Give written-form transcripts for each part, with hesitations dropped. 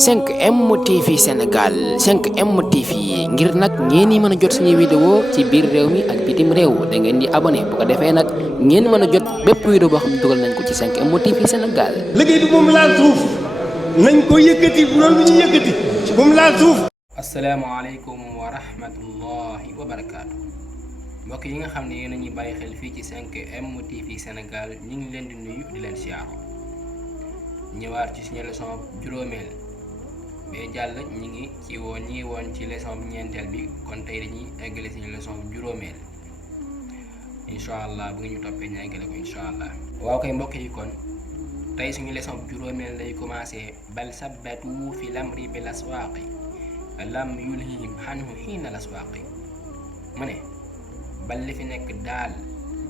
5M TV Sénégal 5M TV ngir nag ngeen mën a jot suñuy vidéo ci biir réew mi ak bitim réew da ngeen di abonné bu ko defee nag ngeen mën a jot bépp vidéo boo xam ne dugal nañ ko ci 5M TV Sénégal. liggéey bi moom laal suuf nañ ko yëkkati bu doon lu ñu yëkkati moom laal suuf. asalaamaaleykum wa rahmatullahi wa barakaatu mbokk yi nga xam ne yéen a ñuy bàyyi xel fii ci 5M TV Sénégal ñu ngi leen di nuyu di leen siyaaro ñëwaat ci suñu leçon juróomeel bee jàll ñi ngi woon ci leçon ñeenteel bi kon tey dañuy eggale suñu leçon juróomeel incha allah bu ngi ñu toppee ñu eggale ko incha allah. waaw kay mbokk yi kon tey suñu leçon juróomeel lay commencé bal sabbatu fi lamri bil aswaaqi lam yulhihim xanhu xiina laswaaqi mu ne bal li fi nekk daal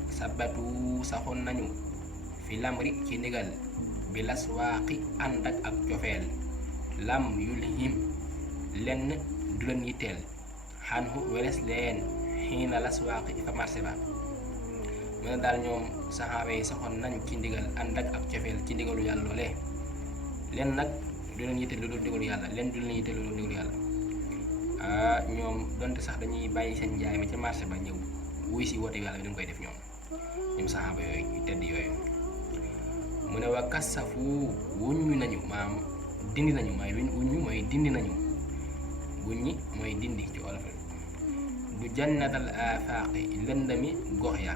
sabbatu saxoon nañu fi lamri ci ndigal bi laswaaqi ànd ak cofeel lam yulhim lenn du leen yitteel xanhu weles leen xiina laswaaqi fa marché ba mu ne daal ñoom saxaaba yi saxoon nañ ci ndigal ànd ak cofeel ci ndigalu yàlla loolee leen nag du leen yitteel lu dul ndigalu yàlla leen du leen yitteel lu dul ndigalu yàlla ñoom donte sax dañuy bàyyi seen njaay ma ca marché ba ñëw wuy si woote yàlla bi dañ koy def ñoom saxaaba yooyu ñu tedd yooyu mu ne wa kasafu wuññu nañu maam dindi nañu mooy wuññu mooy dindi nañu wuññi mooy dindi ci olof du jannatal afaaqi lëndami gox ya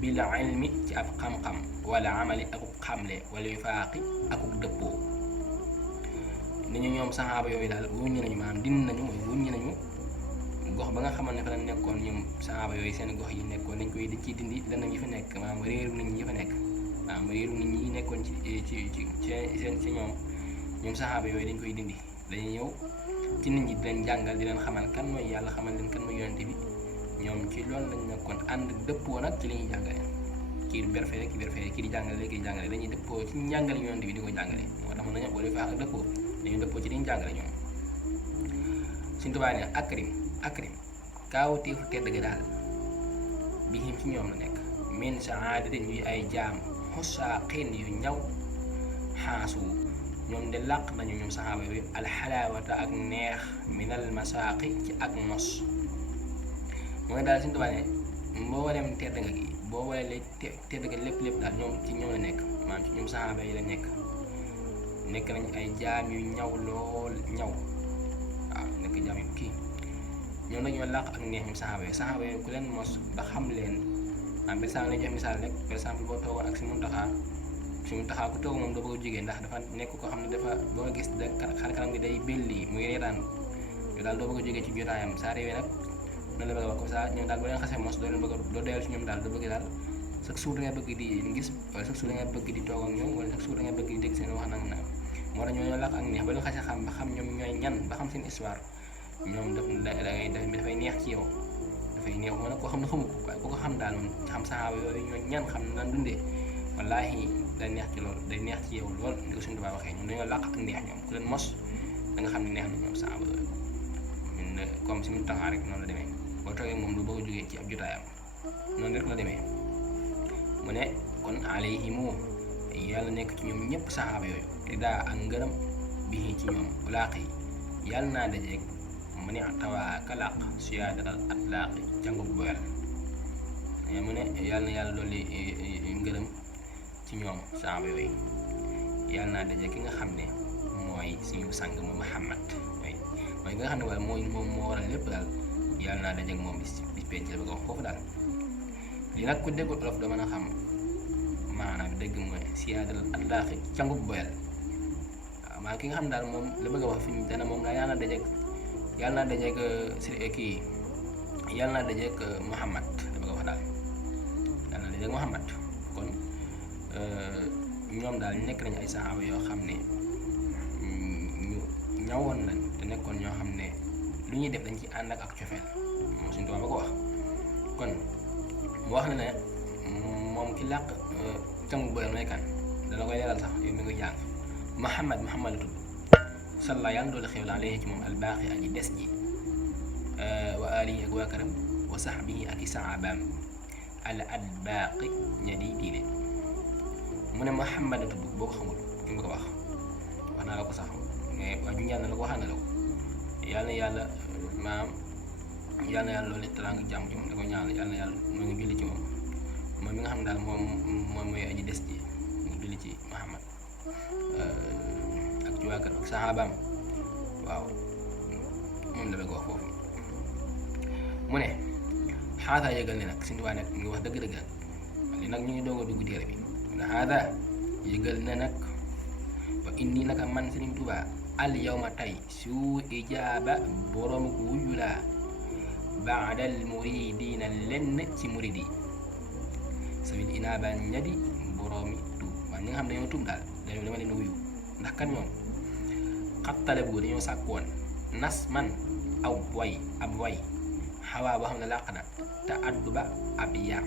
bil ilmi ci ab xam-xam wala amali akuk xamle wala wifaaqi akuk dëppoo ni ñu ñoom saxaaba yooyu daal wuññi nañu maanaam dindi nañu mooy wuññi nañu gox ba nga xamal ne fa la nekkoon ñoom saxaaba yooyu seen gox yi nekkoon dañ koy dañ ciy dindi lëndam yi fa nekk maanaam réeru nit ñi fa nekk maanaam réeru nit ñi nekkoon ci ñoom saxaaba yooyu dañ koy dindi dañuy ñëw ci nit ñi di leen jàngal di leen xamal kan mooy yàlla xamal leen kan mooy yonente bi ñoom ci loolu lañ nekkoon ànd dëppoo nag ci li ñuy jàngale kii di berfere kii di jàngale kii di jàngale dañuy dëppoo ci njàngale yonente bi di ko jàngale moo tax mën nañu wala faax ak dëppoo dañuy dëppoo ci li ñu jàngale ñoom suñ tubaab ne akrim kaawteefu tedd ga daal bi him ci ñoom la nekk min saadatin ñuy ay jaam xusaa xeen yu ñaw xaasu ñoom de làq nañu ñoom saxaaba yooyu alxalaawata ak neex minal masaaqi ci ak nos mooy daal suñ tubaab ne mboolem tedd nga gi boo walee tedd nga lépp daal ñoom ci ñoom la nekk maanaam ci ñoom saxaaba yi la nekk nañu ay jaam yu ñaw lool ñaw waaw nekk jaam yu kii ñoom dañoo làq ak neex ñoom saxaaba yooyu ku leen mos ba xam leen par exemple lay jox misaal rek par exemple boo toogoon ak si Muntaxa ku toog moom doo bëgg a jógee ndax dafa nekk ko xam ne dafa boo gis da xar kanam gi day belli muy reetaan yow daal doo bëgg a jógee ci jotaayam saa réewee nag noonu la bëgg a wax comme ça ñoom daal boo leen xasee mos doo leen bëgg doo doyal ci ñoom daal doo bëgg daal chaque jour da nga bëgg di gis wala chaque jour da nga bëgg di toog ak ñoom wala chaque jour da nga bëgg di dégg seen wax nag moo tax ñoo làq ak neex ba leen xasee xam ba xam ñoom ñooy ñan ba xam seen histoire ñoom dafay neex ci yow dafay neex moo nag koo xam ne xamu ko waaye ku ko xam daal moom xam saxaaba yooyu ñooy ñan xam ne naan dundee wallaahi day neex ci loolu day neex ci yow lool ni ko suñu tubaab waxee ñoom dañoo làq ak neex ñoom ku leen mos da nga xam ne neex na ñoom saxaaba yooyu comme si mu taxaa rek noonu la demee boo toogee moom lu bëgg a jógee ci ab jotaayam noonu rek la demee mu ne kon alayhimu yàlla nekk ci ñoom ñëpp saxaaba yooyu ridaa ak ngërëm bi ci ñoom walaaqi yàlla naa dajeeg mu ne tawaa kalaq siyaadatal atlaaqi jàngub boyal mu ne yàlla na yàlla dolli ngërëm ci ñoom saxaaba yooyu yàlla naa dajeeg ki nga xam ne mooy suñu sang mooy Muhammad mooy ki nga xam ne wala moom moo waral lépp daal yàlla naa dajeeg moom bis penc la bëgg a wax foofu daal li nag ku déggul olof doo mën a xam maanaam dëgg mooy siyaadatal atlaaqi jàngub boyal waaw maa ki nga xam ne daal moom la bëgg a wax fi mu dana moom yàlla naa dajeeg kii yàlla naa dajeeg Muhammad la bëgg a wax daal yàlla naa dajeeg Muhammad kon ñoom daal nekk nañu ay saxaaba yoo xam ne ñu ñawoon lañ te nekkoon ñoo xam ne lu ñuy def dañ ci ànd ak cofeel moom suñu tubaab ba ko wax kon mu wax na ne moom ki làq cangu boyal mooy kan dana koy leeral sax yow mi ngi jàng Muhammad la tudd salla yàlla doole xew la alayhi ci moom albaaxi aji des ji wa alihi ak waa këram wa saxbihi ak i saxaabaam al adbaaqi ña di diine mu ne Muhammad la tudd boo ko xamul ki nga ko wax naa la ko sax mais waa ju ñaan na la ko waxaan na la ko yàlla na yàlla maam yàlla na yàlla loolu teraanga jàmm ci moom da ko ñaan yàlla na yàlla moo ngi julli ci moom moom mi nga xam ne daal moom mooy aji des ji mu julli ci Muhammad ak ci waa kër ak saxaabaam waaw moom la bëgg wax foofu mu ne xaataa yëgal ne nag suñu waa nag ngi wax dëgg-dëgg nag li nag ñu ngi doog a dugg téere bi mu ne xaataa yëgal ne nag wa inni naka man Sëriñ Tuubaa al yawma tey su ijaaba boroomu ko wuyu laa baadal muridiina lenn ci muridi sabil inaaba ñadi boroomi tuub man ñi nga xam ne dañoo tuub daal dama leen wuyu ndax kan ñoom xattale bu dañoo sàkk woon nas man ab way xawaa boo xam ne làq na te addu ba ab yar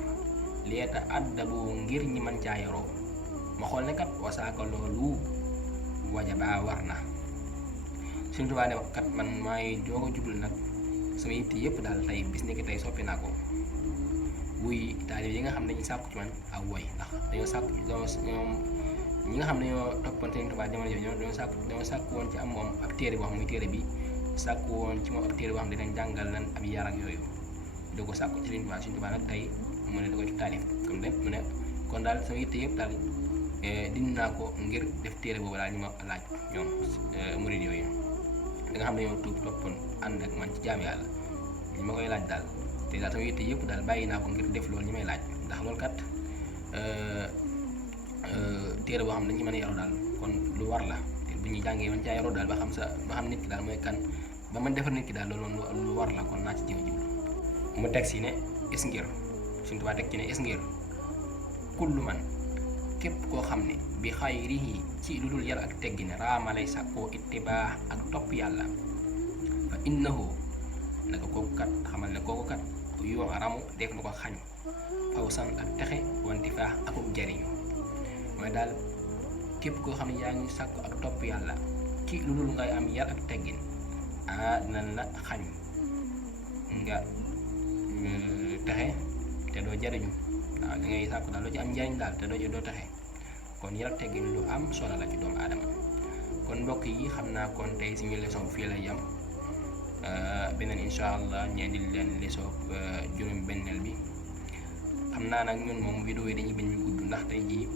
lee te addabu ngir ñi man caa yaroo ma xool ne kat wasaaka loolu wajaba war na Sëriñ Tuubaa ne kat man maay doog a jublu nag sama yitte yëpp daal tey bis ni ki tey soppi naa ko wuy taalib yi nga xam ne dañuy sàkku ci man aw woy ndax dañoo sàkku ñoom ñi nga xam ne ñoo toppoon Sëriñ Tuubaa jamono jooju dañoo sàkku woon ci am moom ab téere boo xam muy téere bi sàkku woon ci moom ab téere boo xam ne dinañ jàngal lan ab yar ak yooyu da ko sàkku ci Sëriñ Tuubaa nag tey mu ne da ko ci taalif comme lépp mu ne kon daal sama yitte yëpp daal dindi naa ko ngir def téere boobu daal ñu ma laaj ñoom murid yooyu da nga xam ne ñoo tuub toppoon ànd ak man ci jaam yàlla ñi ma koy laaj daal te daal sama yitte yëpp daal bàyyi naa ko ngir def loolu ñi may laaj ndax loolu kat téere boo xam ne dañ ci mën a yaru daal kon lu war la te bu ñuy jàngee man caa yaru daal ba xam nit ki daal mooy kan ba man defar nit ki daal loolu moom lu war la kon naa ci jiw jiblu mu teg si ne is ngir Sëriñ Tuubaa teg ci ne is ngir kullu man képp koo xam ne bi xayrihi ci lu dul yar ak teggi ne raamalay sàkkoo ittibaa ak topp yàlla fa innahu naka kooku kat xamal ne kooku kat yoo ramu def na ko xañ fawsan ak texe wanti faax akub jariñu mooy daal képp koo xam ne yaa ngi sàkku ak topp yàlla ci lu dul ngay am yar ak teggin dinañ la xañ nga texe te doo jariñu waaw da ngay sàkku daal loo ci am njariñ daal te doo texe kon yar ak teggin lu am solo la ci doomu aadama kon mbokk yi xam naa kon tey suñu leçon fii la yam beneen incha allah ñu indil leen leçon juróom benneel bi xam naa nag ñun moom vidéo yi dañuy bañ ñu gudd ndax tey jii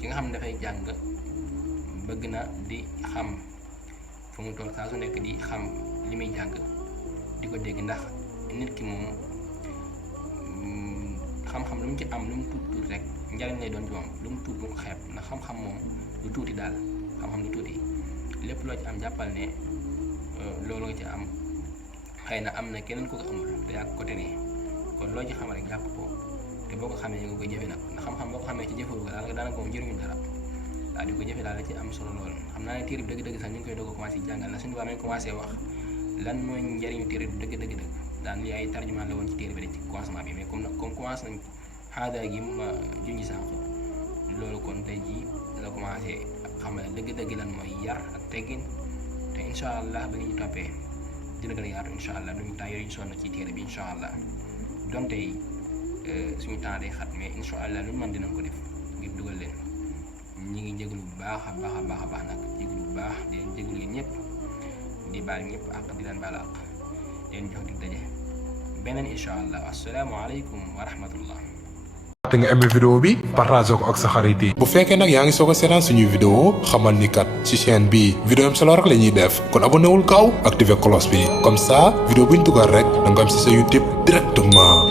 ki nga xam ne dafay jàng bëgg na di xam fu mu toll saa su nekk di xam li muy jàng di ko dégg ndax nit ki moom xam-xam lu mu ci am lu mu tuut rek njariñ lay doon ci moom lu mu tuut bu ko xeeb ndax xam-xam moom lu tuuti daal xam-xam lu tuuti lépp loo ci am jàppal ne loolu nga ci am xëy na am na keneen ko ko amul te yaa ko tenee kon loo ci xam rek jàpp ko te boo ko xamee nga koy jëfe nag ndax xam-xam boo ko xamee ci jëfewu ko daanaka moom njëriñu dara waaw di ko jëfe daal la ci am solo lool xam naa ne téere bi dëgg-dëgg sax ñu ngi koy doog a commencé jàngal na suñu waa nañ commencé wax lan mooy njëriñu téere bi dëgg daan li ay tarjumaan la woon ci téere bi rek ci commencement bi mais comme commencé nañ xaada gi ma junji sànq loolu kon tey jii la commencé xam ne dëgg-dëgg lan mooy yar ak teggin te incha allah ba ñu toppee dina gën a yaatu incha allah duñu temps yooyu ñu sonn ci téere bi incha allah donte suñu temps day xat mais incha allah lu ñu mën dinañ ko def ngir dugal leen ñi ngi jégalu bu baax a baax nag jégalu bu baax di leen jégalu yéen ñëpp di baal ñëpp ak di leen baal ak leen jox dig daje beneen incha allah asalaamaaleykum wa rahmatullah. te nga aimé vidéo bi partage ko ak sa xarit yi bu fekkee nag yaa ngi soog a seetaan suñuy vidéo xamal ni kat ci chaîne bi vidéo am solo rek la ñuy def kon abonné wul gaaw activé cloche bi comme ça vidéo buñ dugal rek da nga am ci sa YouTube directement.